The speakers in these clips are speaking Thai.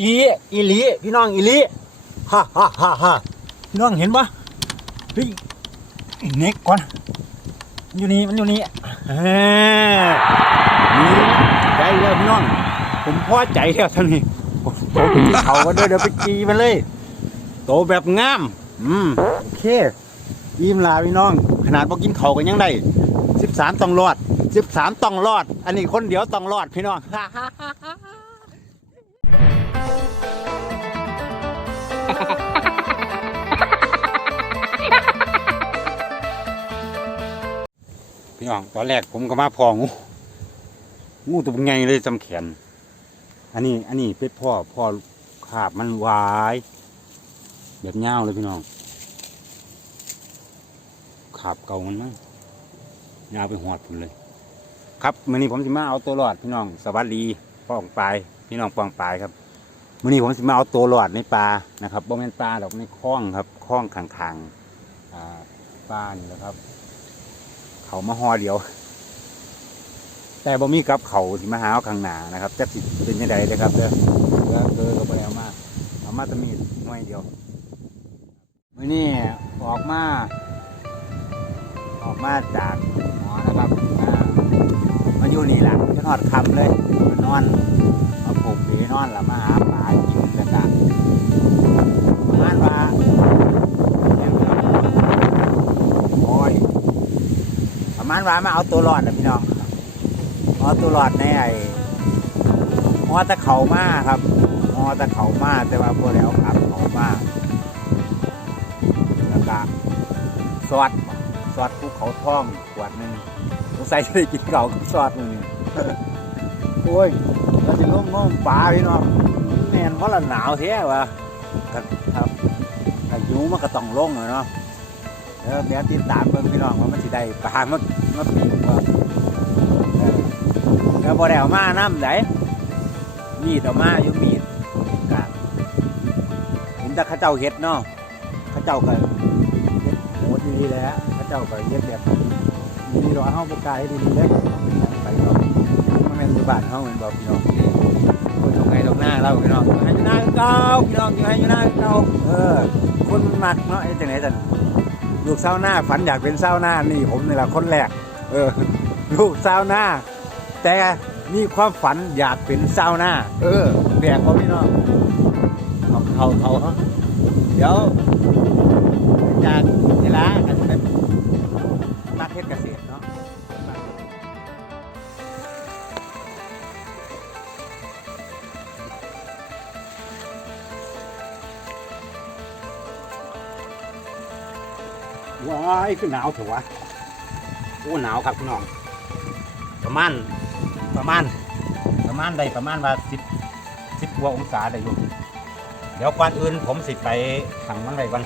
จีอีลีพี่น้องอีลีฮ่าฮ่าฮ่าฮ่าพี่น้องเห็นปะเฮ้ยเน็กก่อนอยู่นี่มันอยู่นี่เฮ้ยนี่ใจแล้วพี่น้อง ผมพอใจแล้วท่านนี้ผมโตไปกินเขาก็ด้วยเดี๋ยวไปจีมันเลย โตแบบงาม อืมโอเคยิ้มลาพี่น้อง ขนาดพอกินเขากันยังได้สิบสามต้องรอดสิบสามต้องรอด อันนี้คนเดียวต้องรอดพี่น้อง พี่น้องตอนแรกผมก็มาพองูงูตัวใหญ่เลยจำแขน อันนี้ อันนี้เป็ดพ่อพ่อขาบมันวายแบบเงาเลยพี่น้องขาบเก่ามันมั้งยาวไปหอดผมเลย ครับมื่อนี้ผมสิมาเอาตัวรอดพี่น้องสวัสดีป้องปลายพี่น้องป้องปลายครับ มื่อนี้ผมสิมาเอาตัวรอดในปลานะครับบ่แม่นปลาดอกในคล้องครับคล้องข้างๆอ่าปลานะครับ เขามาหอเดียว แต่บ่มีกับเขาที่มาหาเอาข้างหนานะครับจะสิเป็นยังไงเลยครับเด้อเด้อเด้อก็ไปเอามาเอามาตะมีดหน่วยเดียวมื่อนี้ออกมา ออกมาจากหอนะครับมาอยู่นี่แหละจะนอดคำเลยนอน ผีนอนล้วมาหาปลากินกันจ้ะประมาณว่าโอ้ยประมาณว่ามาเอาตัวรอดนะพี่น้องเอาตัวรอดในไอ้มอตะเขามาครับมอตะเขามาแต่ว่าพวกแล้วครับเขามาแล้วก็สวัสดซอสภูเขาท่องขวดหนึ่งสงสัยจะได้กินเก่ากับซอสหนึ่งโอ้ย เราจะล่มน้องปลาพี่น้องแน่นเพราะละหนาวแท้วะครับอายุมันก็ต้องลงเนาะเดี๋ยวเดี๋ยวติดตามเบิ่งพี่น้องว่ามันสิได้ปลามันมันปีกว่าเออแล้วพอได้เอามาน้ำไหนมีดเอามาอยู่มีดกะเห็นแต่ข้าเจ้าเฮ็ดเนาะข้าเจ้าก็ดโหดดีแหล้วพระเจ้าก็เย็บแบบดีๆรอเฮาบ่กล้าให้ดีเลยไปเนาะมันแม่นบ้านเฮาแม่นบ่พี่น้อง หน้าเราพี่น้องให้อยู่หน้าเก่าพี่น้องอยู่ให้อยู่หน้าเก่าเออ คนมันมักเนาะไอ้จังไหนจังลูกสาวหน้าฝันอยากเป็นสาวหน้านี่ผมนี่แหละคนแรกเออ ลูกสาวหน้า แต่มีความฝันอยากเป็นสาวหน้า เออแปลกบ่พี่น้องเขาเขาเขาเขาเดี๋ยวจากเวลาอาจจะเป็นมา ว้ายคือหนาวเถอะวะโอ้หนาวครับพี่น้อง ประมาณประมาณ ประมาณใดประมาณว่าสิบสิบกว่าองศาได้อยู่เดี๋ยวก่อนอื่นผมสิไปถังมันไรก่อน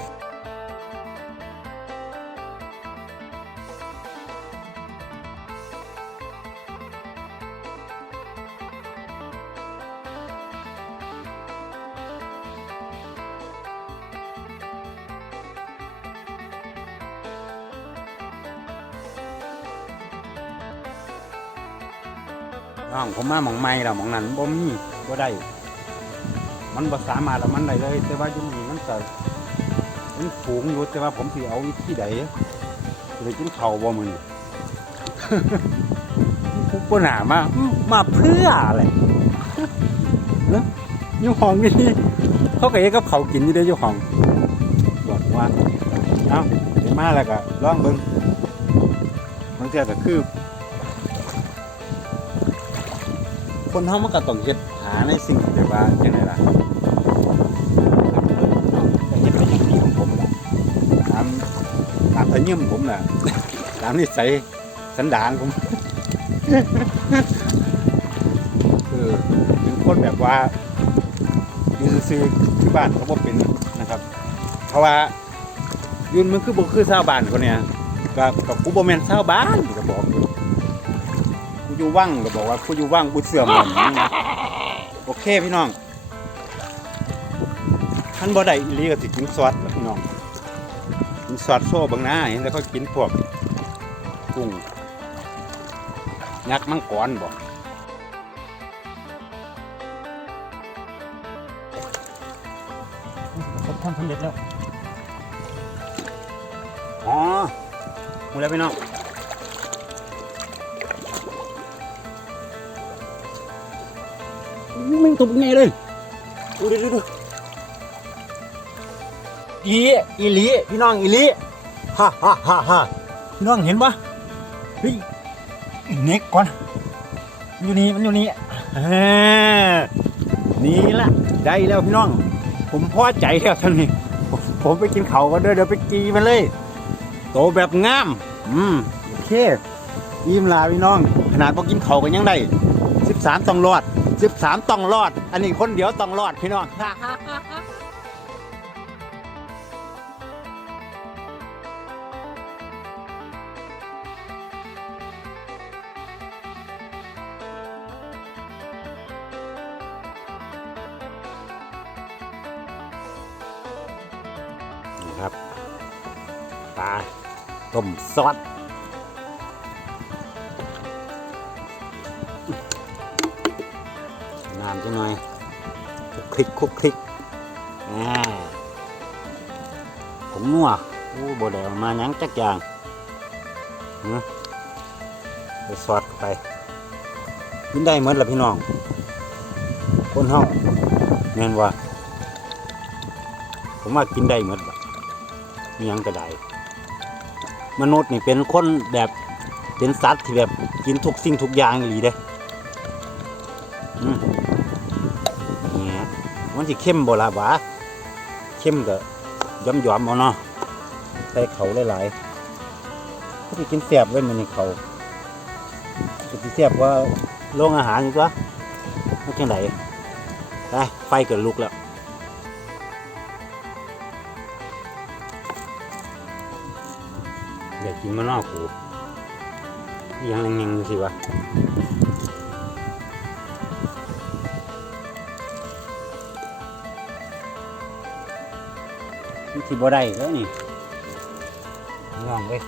น้องผมมาหมองไม่แล้วหมองนั้นบ่มีบ่ได้ มันบ่สามารถเอามันได้เลย แต่ว่ายุ่นี่มันก็มันฝูงอยู่แต่ว่าผมสิเอาวิธีใดสิไปกินข้าวบ่มื้อนี้ผมบ่หนามามาเพื่ออะไรเนะอยู่ห้องนี่เขาก็เฮ็ดกับเขากินอยู่เด้อยู่ห้องบอกว่าเอ้ามาแล้วก็ลองเบิ่งบางเทื่อก็คือ คนเฮามันก็ต้องเฮ็ดหาในสิ่งที่แบบว่าจังไดล่ะครับเออเนาะก็เฮ็ดไปอย่างนี้ของผมล่ะตามตามทะเนียมผมน่ะตามนิสัยสันดานผมเออเป็นคนแบบว่าอยู่ซื่อๆที่บ้านเขาบ่เป็นนะครับ เพราะว่ายืนมันคือบ่คือชาวบ้านคนเนี้ยก็ก็กูบ่แม่นชาวบ้านก็บอกอยู่ อยู่ว่างก็บอกว่ากูอยู่ว่างกูเสื่อมหมดโอเคพี่น้องท่านบ่ได้อีหลีก็สิกินซอสล่ะพี่น้องกินซอสโซ่บางหน้าเห็นแล้วเขากินพวกกุ้งยักษ์มังกรบ่ทำสำเร็จแล้ว อ๋อหมดแล้วพี่น้อง อู้แม่งตัวเป็นไงเลยดูดูดูดูอีอีหลีพี่น้องอีหลีฮ่าฮ่าฮ่าฮ่าพี่น้องเห็นปะเฮ้ยเน็กก่อนอยู่นี่มันอยู่นี่อ่านี่ละได้แล้วพี่น้อง ผมพอใจแล้วท่านนี้ผมผมไปกินเขาวก็เด้อเดี๋ยวไปกีมันเลย โตแบบงาม อืมโอเคยิ้มลาพี่น้อง ขนาดพอกินเขาวกันยังได้สิบสามต้องรอด สิบสามต้องรอด อันนี้คนเดียวต้องรอดพี่น้องนะครับปลาต้มซอส จังหน่อยคลุกคลิกคลุกคลิกอ่าผมนัวโอ้บ่ได้เอามาหยังจักอย่างเนาะไปซอสเข้าไปกินได้เหมดละพี่น้อง คนเฮาแม่นว่า ผมว่ากินได้เหมดละมีหยังก็ได้มนุษย์นี่เป็นคนแบบเป็นสัตว์ที่แบบกินทุกสิ่งทุกอย่างอีหลีเด้ มันสิเข้มบ่ล่ะวะเข้มก็ย้อมยอมๆเอาเนาะใส่เขาหลายๆก็สิกินแซ่บไว้มันในเขาก็สิแซ่บว่าโรงอาหารอยู่ตัวมันจังไดไปไฟเกิดลุกแล้วอยากกินมะนาวกูยังแงงๆดูสิวะ มันสิบ่ได้แล้วนี่งองเลย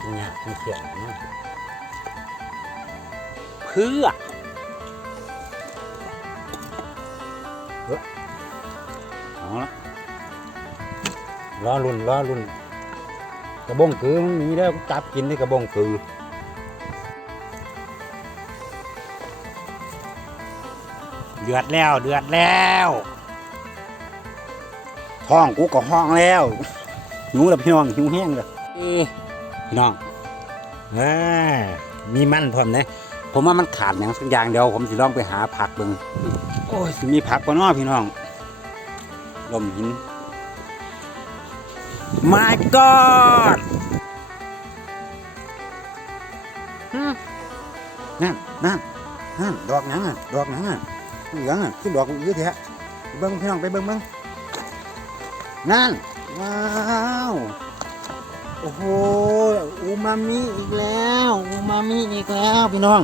กินยากกินเขียนนะเพื่อเอ้อเอาละรอรุ่นรอรุ่นกระบงคือมันมีแล้วจับกินในกระบงคือเดือดแล้ว เดือดแล้ว ท้องกูก็ห้องแล้วหิวแล้วพี่น้องหิวแห้งเลยเอ้พี่น้องอ่ามีมันพร้อมนะผมว่ามันขาดอย่างสักอย่างเดียวผมสิลองไปหาผักเบิ่งโอ้ยสิมีผักปะน้อพี่น้องลมหิน My God ฮึนั่นนั่นนั่นดอกหยังอะดอกหยังอะเหลืองอะขึ้นดอกอื้อแท้ไปเบิ้งพี่น้องไปเบิ้งเบิ้ง นั่น ว้าว โอ้โห อูมามิอีกแล้ว อูมามิอีกแล้วพี่น้อง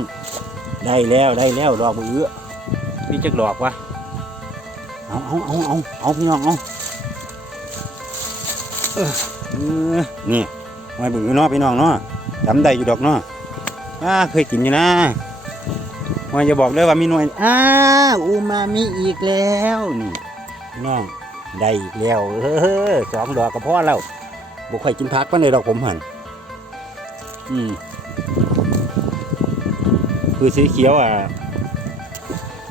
ได้แล้วได้แล้วดอกอื้อมีจักดอกวะเอาเอาเอาเอาเอาพี่น้องเอาเออนี่หอยบึงเนาะพี่น้องเนาะจำได้อยู่ดอกเนาะอ่าเคยกินอยู่นะหอยจะบอกเลยว่ามีหน่วยอ้าอูมามิอีกแล้วนี่พี่น้อง ได้อีกแล้วเออสองดอกก็พอแล้วบุค่อยกินพักปานใดดอกผมหันอืมคือสีเขียวอะ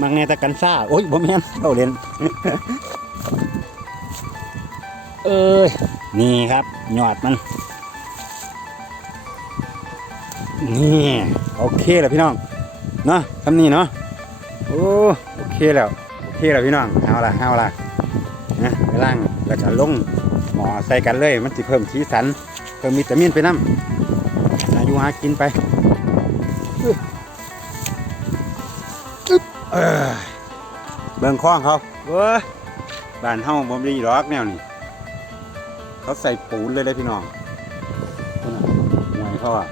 มังแนตะกันซ่า โอ้ยบ่แม่นเอาเล่นเอ้ย นี่ครับหยอดมัน นี่โอเคแล้วพี่น้องเนาะทำนี่เนาะโอ้โอเคแล้ว โอเคแล้วพี่น้องเอาละเอาละ นะไปล่างแล้วก็ลงหมอใส่กันเลย มันจะเพิ่มสีสัน เพิ่มวิตามินไปน้ำอายุหากินไปอึ๊บอึ๊บเอ้ยเบิ่งคล้องเขาเว้ยบ้านเฮาบ่มีดอกแนวนี้เขาใส่ปูนเลยเลยพี่น้องหวยเขาอะ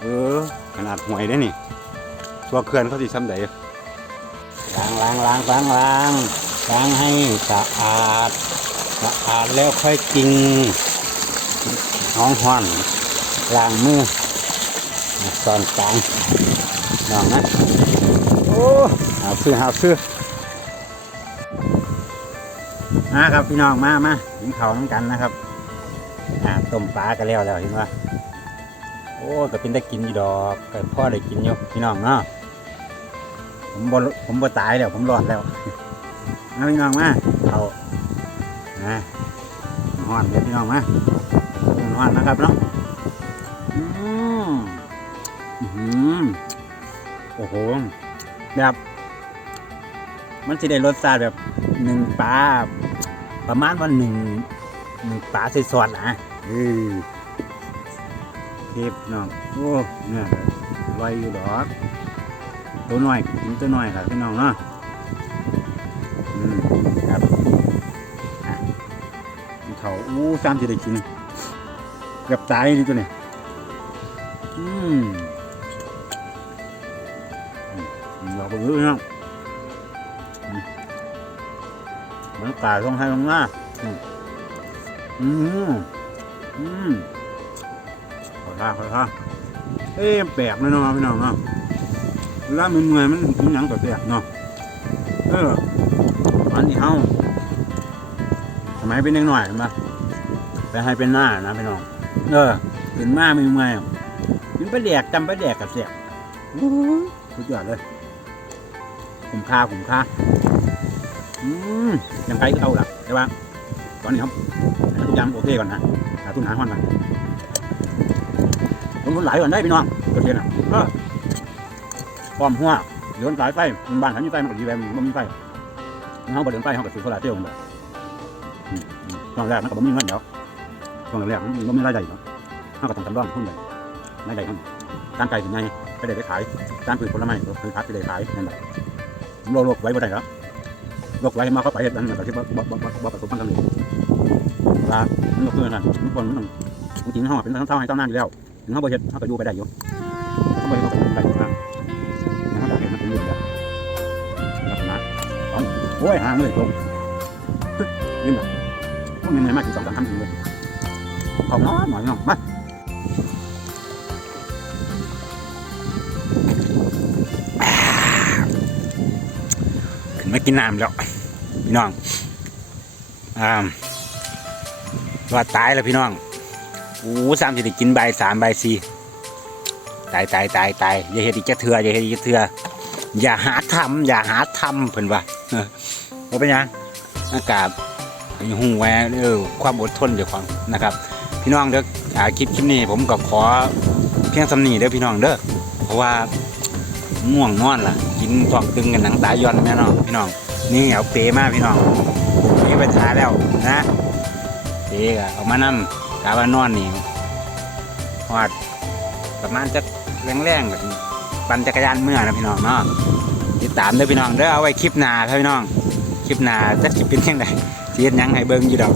เออ ขนาดหวยได้นี่ตัวเขื่อนเขาสิซ้ำใดล้างล้างล้างล้างล้าง ล้างให้สะอาด สะอาดแล้วค่อยกินน้องหอนล้างมือตอนกลางน้องนะโอ้หาซื้อหาซื้อมาครับพี่น้องมามากินข้าวน้ำกันนะครับอ่าต้มปลากันแล้วแล้วเห็นว่าโอ้ก็เป็นได้กินอยู่ดอกก็พ่อได้กินอยู่พี่น้องเนาะผมบ่ผมบ่ตายแล้วผมรอดแล้ว มาพี่น้องมาเอานะห้อนเดี๋ยวพี่น้องมาห้อนนะครับเนาะอืมอื้อหือโอ้โห แบบ มันจะได้รสชาติแบบหนึ่งปลาประมาณว่าหนึ่งหนึ่งปลาใส่ซอสนะเออเทปน้องโอ้เนี่ยลอยอยู่ดอกตัวน้อยกินตัวน้อยครับพี่น้องเนาะ อืมครับเขาอู้ซ้ำจะได้กินเกับตายนี่ตัวเนี่ยอืมอืมเราไปเนาะมือนกาดลงให้ลงหน้าอืมอืมขอท่าขอท่าเอ๊ะแปลกเลยเนาะพี่น้องเนาะเวลามันเมื่อยมันกินหยังก็แปลกเนาะเออ นนี้เฮาสมัยเป็นเด็กหน่อยเห็นปะไปให้เป็นหน้านะพี่น้องเออเป็นมาไม่เมื่อยกินไปแดกจำไปแดกกับเสียอู้หูสุดยอดเลยคุ้มค่าคุ้มค่าอืมยังไกลก็เอาละแต่ว่าตอนนี้ครับทุกอย่างโอเคก่อนนะหาตุ้นหาห้อนก่อนลงทุนหลายก่อนได้พี่น้องโอเคนะก็พร้อมหัวเดี๋ยวสายไฟมันบ้านฉันอยู่ใต้มันก็ดีแวมันมีไฟ เขาบดเดินไฟเขาก็ซื้อโซลาเซลล์มันแบบช่วงแรกมันก็บ่มีเงินเดี๋ยวช่วงแรกมันบ่มีรายได้เนาะเขาก็ต้องจำลองหุ้นเลยรายได้เขาการไก่ถึงไงไปได้ไปขายการปลูกผลไม้ก็คือพักไปได้ขายนั่นแหละโลกโลกไว้บ่ได้ครับยกไว้มาเข้าไปเห็ดอันนั้นก็ที่ว่าบ่บ่บ่ประสบความสำเร็จว่ามันก็คือนั่นมันคนมันจริงๆเฮาเป็นทั้งเท่าให้เท่านั้นอยู่แล้วถึงเฮาบ่เฮ็ดเฮาก็อยู่ไปได้อยู่เฮาบ่เฮ็ด อ้ยหางเลยตรงยืนแบบพวกนี้มันมากถึงสองสามคำจริงเลยของน้อยหน่อยน้องมาขึ้นมากินน้ำแล้วพี่น้องอ่าว่าตายแล้วพี่น้องโอ้สามสิได้กินใบสามใบสี่ตายตายตายตายอย่าเฮ็ดอีกจะเถื่ออย่าเฮ็ดอีกจะเถื่ออย่าหาทำอย่าหาทำเพิ่นว่าเออ ว่าเป็นยังอากาศหูแวเออความอดทนเดี๋ยวของนะครับ พี่น้องเด้ออาคลิปคลิปนี้ผมก็ขอเพียงสำนีเด้อพี่น้องเด้อเพราะว่าง่วงนอนล่ะ กินทองตึงกันหนังตาย้อนแม่น้องพี่น้องนี่เอาเปมาพี่น้องเปไปทาแล้วนะเปก็เอามานำกาว่านอนนี่หอดประมาณจะแรงๆกับปั่นจักรยานเมื่อนะพี่น้องเนาะติดตามเด้อพี่น้องเด้อเอาไว้คลิปหน้าครับพี่น้อง คลิปหน้าจะสิเป็นยังไงสิเฮ็ดหยังให้เบิ่งอยู่ดอก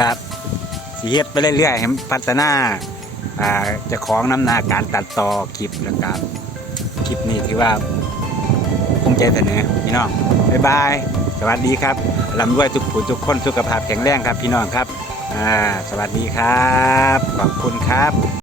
ครับสิเฮ็ดไปเรื่อยๆให้มันพัฒนาอ่าเจะของน้ำหนาการตัดต่อคลิปแล้วก็คลิปนี้ถือว่าภูมิใจเสนอพี่น้องบ๊ายบาย สวัสดีครับลำด้วยทุกผู้ทุกคนสุขภาพแข็งแรงครับพี่น้องครับอ่าสวัสดีครับ ขอบคุณครับ